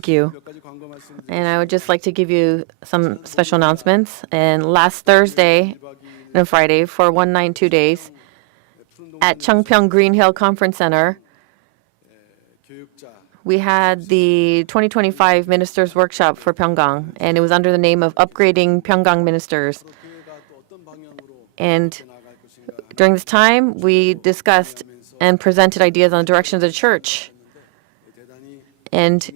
Thank you. And I would just like to give you some special announcements. And last Thursday and Friday, for 1 night, 2 days, at Cheongpyeong Green Hill Conference Center, we had the 2025 Ministers Workshop for Pyungkang, and it was under the name of Upgrading Pyungkang Ministers. And during this time, we discussed and presented ideas on the direction of the church. And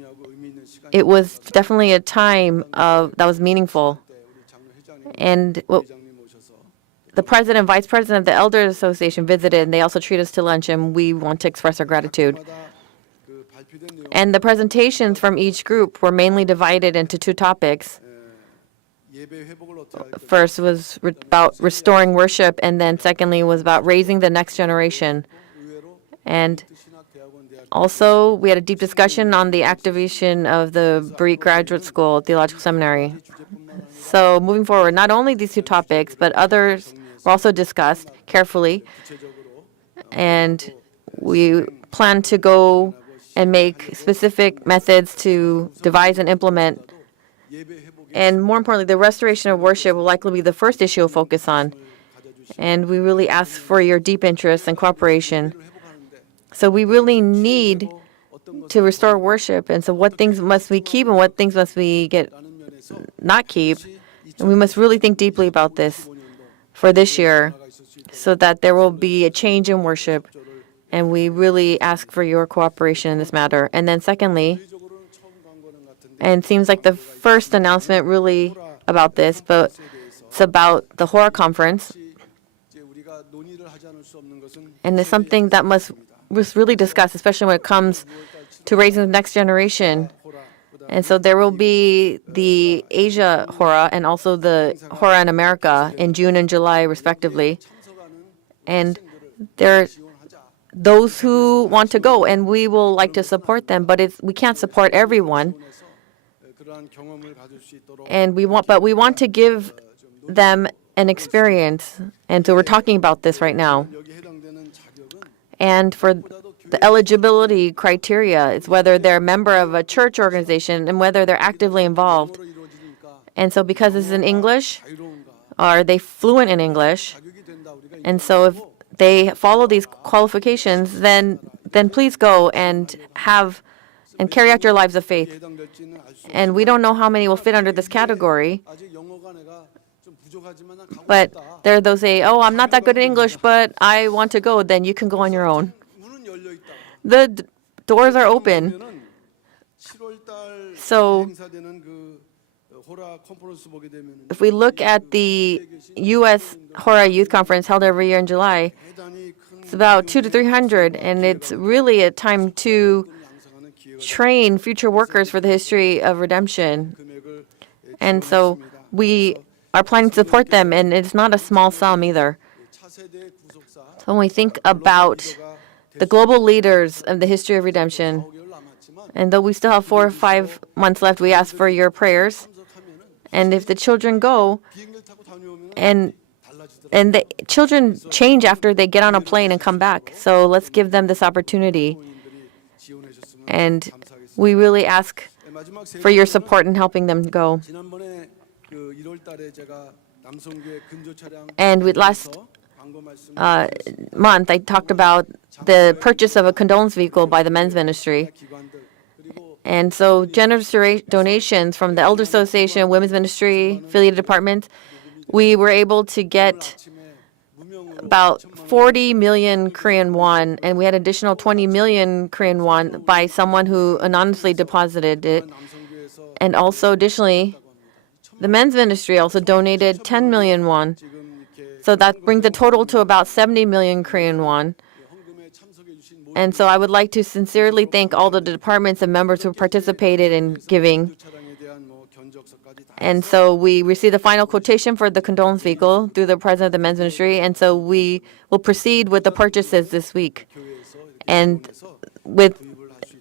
it was definitely a time that was meaningful. And the president and vice president of the Elders Association visited, and they also treated us to lunch, and we want to express our gratitude. And the presentations from each group were mainly divided into 2 topics. First was about restoring worship, and then secondly was about raising the next generation. And also, we had a deep discussion on the activation of the Berean Graduate School Theological Seminary. So moving forward, not only these 2 topics, but others were also discussed carefully. And we plan to go and make specific methods to devise and implement. And more importantly, the restoration of worship will likely be the first issue we'll focus on. And we really ask for your deep interest and cooperation. So we really need to restore worship. And so what things must we keep and what things must we not keep? And we must really think deeply about this for this year so that there will be a change in worship. And we really ask for your cooperation in this matter. And then secondly, and it seems like the first announcement really about this, but it's about the Hora conference. And it's something that was really discussed, especially when it comes to raising the next generation. And so there will be the Asia Hora and also the Hora in America in June and July, respectively. And there are those who want to go, and we will like to support them, but we can't support everyone. And we want to give them an experience, and so we're talking about this right now. And for the eligibility criteria, it's whether they're a member of a church organization and whether they're actively involved. And so because this is in English, are they fluent in English? And so if they follow these qualifications, then please go and carry out your lives of faith. And we don't know how many will fit under this category. But there are those who say, oh, I'm not that good at English, but I want to go. Then you can go on your own. The doors are open. So if we look at the U.S. Hora Youth Conference held every year in July, it's about 200 to 300, and it's really a time to train future workers for the history of redemption. And so we are planning to support them, and it's not a small sum either. So when we think about the global leaders of the history of redemption, and though we still have 4 or 5 months left, we ask for your prayers. And if the children go, and the children change after they get on a plane and come back. So let's give them this opportunity. And we really ask for your support in helping them go. And with last month, I talked about the purchase of a condolence vehicle by the men's ministry. And so generous donations from the Elder Association, Women's Ministry, affiliated departments, we were able to get about 40 million Korean won, and we had additional 20 million Korean won by someone who anonymously deposited it. And also, additionally, the men's ministry also donated 10 million won. So that brings the total to about 70 million Korean won. And so I would like to sincerely thank all the departments and members who participated in giving. And so we received the final quotation for the condolence vehicle through the president of the men's ministry. And so we will proceed with the purchases this week. And with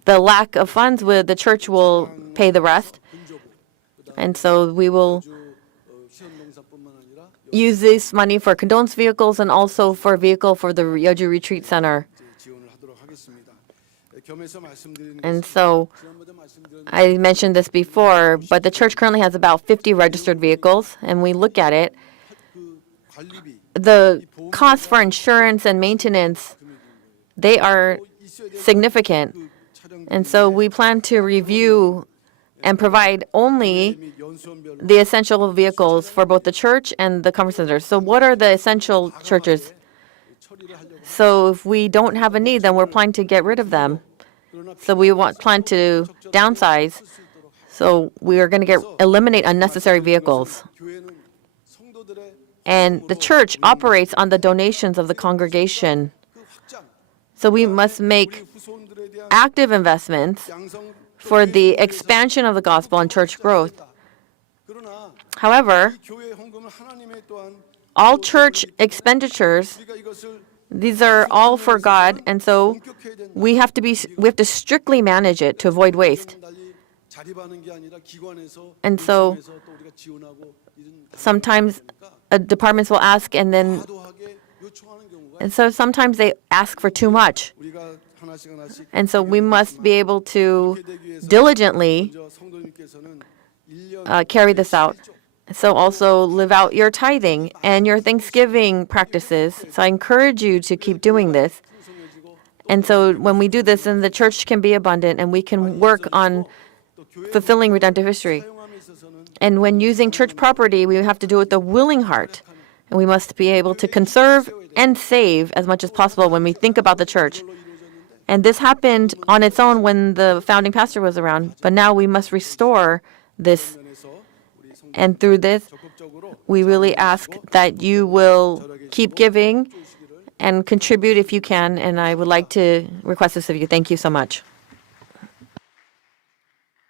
the lack of funds, the church will pay the rest. And so we will use this money for condolence vehicles and also for a vehicle for the Yeoju Retreat Center. And so I mentioned this before, but the church currently has about 50 registered vehicles, and we look at it. The costs for insurance and maintenance, they are significant. And so we plan to review and provide only the essential vehicles for both the church and the conference centers. So what are the essential churches? So if we don't have a need, then we're planning to get rid of them. So we plan to downsize. So we are going to eliminate unnecessary vehicles. And the church operates on the donations of the congregation. So we must make active investments for the expansion of the gospel and church growth. However, all church expenditures, these are all for God, and so we have to strictly manage it to avoid waste. And so sometimes departments will ask, and so sometimes they ask for too much. And so we must be able to diligently carry this out. So also live out your tithing and your Thanksgiving practices. So I encourage you to keep doing this. And so when we do this, then the church can be abundant and we can work on fulfilling redemptive history. And when using church property, we have to do it with a willing heart. And we must be able to conserve and save as much as possible when we think about the church. And this happened on its own when the founding pastor was around. But now we must restore this. And through this, we really ask that you will keep giving and contribute if you can. And I would like to request this of you. Thank you so much.